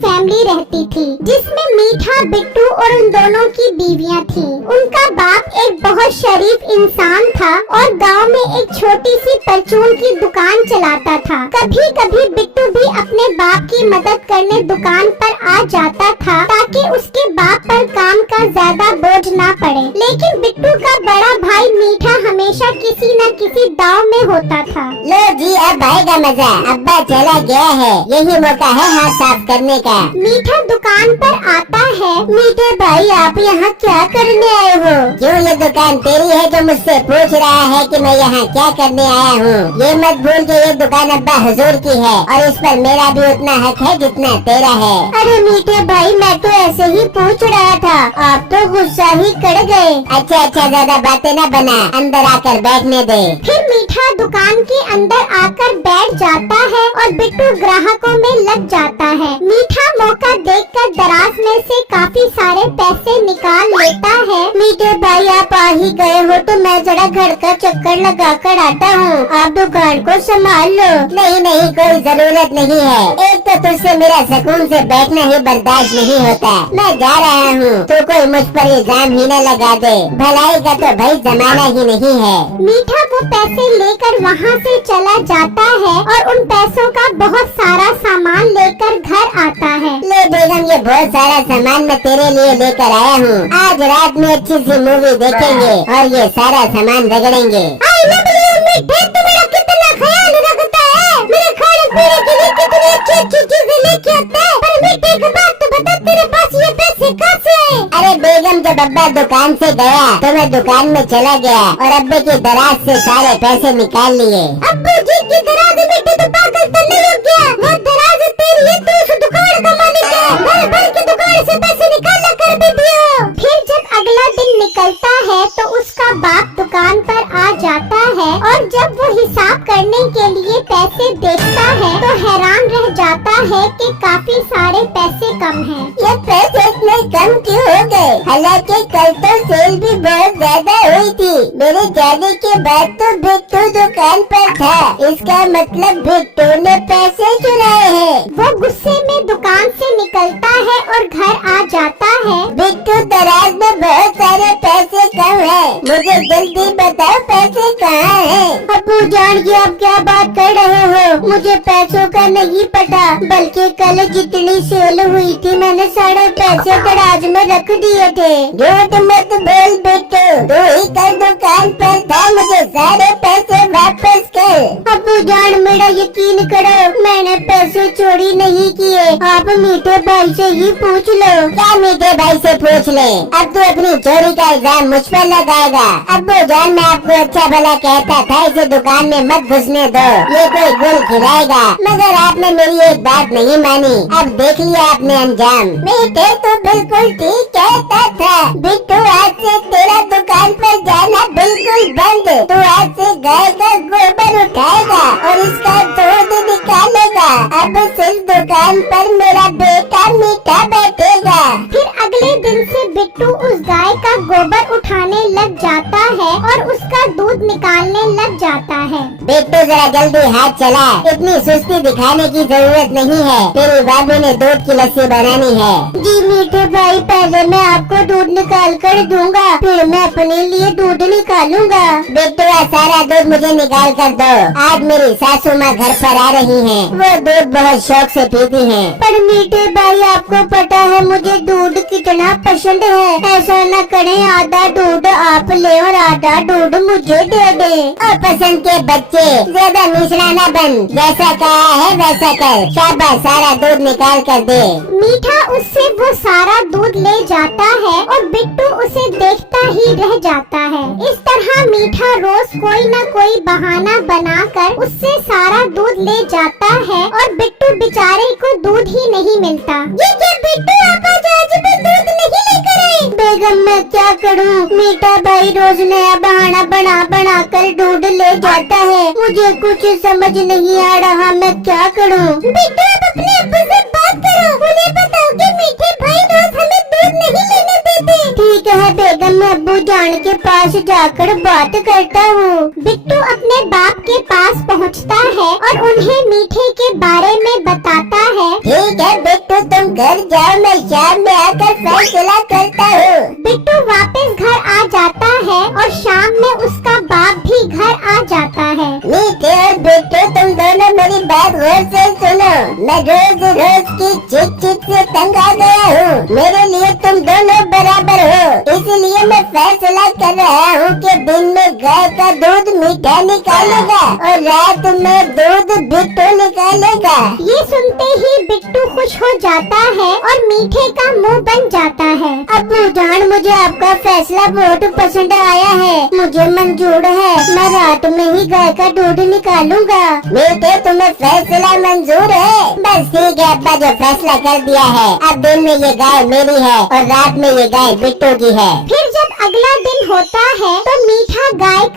Family रहती थी जिसमें मीठा, बिट्टू और उन दोनों की बीवियां थी। उनका बाप एक बहुत शरीफ इंसान था और गांव में एक छोटी सी परचून की दुकान चलाता था। कभी कभी बिट्टू भी अपने बाप की मदद करने दुकान पर आ जाता था ताकि उसके बाप पर काम का ज्यादा बोझ ना पड़े। लेकिन बिट्टू का बड़ा भाई मीठा हमेशा किसी न किसी दांव में होता था। लो जी, अब आएगा मजा। अब्बा चला गया है, यही मौका है हाथ साफ करने का। मीठा दुकान पर आता है। मीठे भाई, आप यहाँ क्या करने आए हो? क्यों, ये दुकान तेरी है जो मुझसे पूछ रहा है कि मैं यहाँ क्या करने आया हूँ? ये मत भूल के ये दुकान अब्बा हुजूर की है और इस पर मेरा भी उतना हक है जितना तेरा है। अरे मीठे भाई, मैं तो ऐसे ही पूछ रहा था, आप तो गुस्सा ही कर गए। अच्छा, ज्यादा बातें न बना, अंदर आकर बैठने दे। फिर मीठा दुकान के अंदर आकर बैठ जाता है और बिट्टू ग्राहकों में लग जाता है। मीठा मौका देखकर दराज में से काफी सारे पैसे निकाल लेता है। मीठे भाई, आप आ ही गए हो तो मैं जरा घर का चक्कर लगा कर आता हूँ, आप दुकान को संभाल लो। नहीं, कोई जरूरत नहीं है। एक तो तुझसे मेरा सुकून से बैठना ही बर्दाश्त नहीं होता। मैं जा रहा हूँ, तो कोई मुझ पर इल्जाम ही न लगा दे। भलाई का तो भाई जमाना ही नहीं है। मीठा वो पैसे लेकर वहाँ से चला जाता है और उन पैसों का बहुत सारा सामान लेकर घर आता है। ले बेगम, ये बहुत सारा सामान मैं तेरे लिए लेकर आया हूँ। आज रात में अच्छी सी मूवी देखेंगे और ये सारा सामान रगड़ेंगे। तुम्हारा कितना ख्याल रखता है, मेरे खाने पीने के लिए कितनी अच्छी चीजें लेके आता है। पर मीठे की बात तो बता, तेरे पास ये पैसे कहाँ से आए? अरे बेगम, जब अब्बा दुकान से गया तो मैं दुकान में चला गया और अब्बे की दराज से सारे पैसे निकाल लिए। अब्बू जी की दराज मीठे तो पागल तो नहीं हो गया? वो दराज तेरी है, तू उस दुकान का मालिक है। भर के दुकान से पैसे निकाला कर भी दियो। फिर जब अगला दिन निकलता है तो उसका बाप दुकान पर आ जाता है और जब वो हिसाब करने के लिए पैसे देखता है तो हैरान रह जाता है कि काफी सारे पैसे कम हैं। ये पैसे इतने कम क्यों हो गए? हालांकि कल तो सेल भी बहुत ज्यादा हुई थी। मेरे जाने के बाद तो बिट्टू दुकान पर था। इसका मतलब बिट्टू ने पैसे चुराए हैं। वो गुस्से में दुकान से निकलता है और घर आ जाता है। बिट्टू, दराज में बहुत सारे पैसे कम है, मुझे जल्दी बताओ पैसे कहाँ हैं? अब्बू जान जी, आप क्या बात कर रहे हो? मुझे पैसों का नहीं पता, बल्कि कल जितनी सेल हुई थी मैंने सारे पैसे दराज में रख दिए थे। झूठ मत बोल बिट्टू, तू ही कल दुकान पर था, मुझे सारे पैसे वापस कर। अब्बू जान, मेरा यकीन करो, मैंने पैसे चोरी नहीं किए। आप मीठे भाई से ही पूछ लो। क्या मीठे भाई से पूछ ले? अब तू अपनी चोरी का इल्जाम मुझ पर लगाएगा? अब्बू जान, मैं आपको अच्छा भला कहता था इसे दुकान में मत घुसने दो, ये कोई गुल खिलाएगा, मगर आपने मेरी एक बात नहीं मानी। अब देख लिया आपने अंजाम। मीठे तो बिल्कुल ठीक कहता था। बिट्टू, आज से तेरा दुकान पर जाना बिल्कुल बंद। तू आज से गाय का गोबर उठाएगा और इसका दूध निकालेगा। अब सिर्फ दुकान पर मेरा बेटा मीठा बैठेगा। फिर अगले दिन से बिट्टू उस गाय का गोबर उठाने लग जाता है और उसका दूध निकालने लग जाता है। बिट्टू, जरा जल्दी हाथ चला, इतनी सुस्ती दिखाने की जरूरत नहीं है। तेरी भाभी ने दूध की लस्सी बनानी है। जी मीठे भाई, पहले मैं आपको दूध निकाल कर दूंगा, फिर मैं अपने लिए दूध निकालूंगा। बिट्टू, सारा दूध मुझे निकाल कर दो। आज मेरी सासू माँ घर पर आ रही हैं। वो दूध बहुत शौक से पीती हैं। पर मीठे भाई, आपको पता है मुझे दूध कितना पसंद है। ऐसा न करें, आधा दूध आप ले और आधा दूध मुझे दे दे। और पसंद के बच्चे, ज्यादा मिश्रा न बन, जैसा कहा है वैसा कर। शाबाश, सारा दूध निकाल कर दे। मीठा उससे वो सारा दूध ले जाता है और बिट्टू उसे देखता ही रह जाता है। इस तरह मीठा रोज कोई न कोई बहाना बनाकर उससे सारा दूध ले जाता है और बिट्टू बेचारे को दूध ही नहीं मिलता। ये क्या बिट्टू, आप आज भी दूध नहीं लेकर आए? बेगम, मैं क्या करूं? मीठा भाई रोज नया बहाना बना कर दूध ले जाता है। मुझे कुछ समझ नहीं आ रहा, मैं क्या करूं? बिट्टू, आप अपने अब्बू से बात करो, उन्हें बताओ कि मीठे भाई रोज हमें दूध नहीं लेने देते। ठीक है बेगम, मैं अब्बू जान के पास जाकर बात करता हूँ। बिट्टू अपने बाप के पास पहुँचता है और उन्हें मीठे के बारे में बताता है। ठीक है बिट्टू, तुम घर जाओ, मैं शाम में आकर फैसला करता हूँ। बिट्टू वापस घर आ जाता है और शाम में उसका बाप भी घर आ जाता है। मीठे और बिट्टू, तुम दोनों मेरी बात गौर से सुनो। मैं रोज रोज की चिक चिक से तंग आ गया हूँ। मेरे लिए तुम दोनों बराबर हो, इसलिए मैं फैसला कर रहा हूँ कि दिन में गाय का दूध मीठा निकालेगा और रात में दूध बिट्टू निकालेगा। ये सुनते ही बिट्टू खुश हो जाता है और मीठे का मुंह बन जाता है। अब्बू जान, मुझे आपका फैसला बहुत पसंद आया है, मुझे मंजूर है। मैं रात में ही गाय का दूध निकालूंगा। मीठे, तुम्हें फैसला मंजूर है? बस ठीक है अब्बा, जो फैसला कर दिया है। अब दिन में ये गाय मेरी है और रात में ये गाय बिट्टू की है। फिर जब अगला दिन होता है तो मीठा गाय का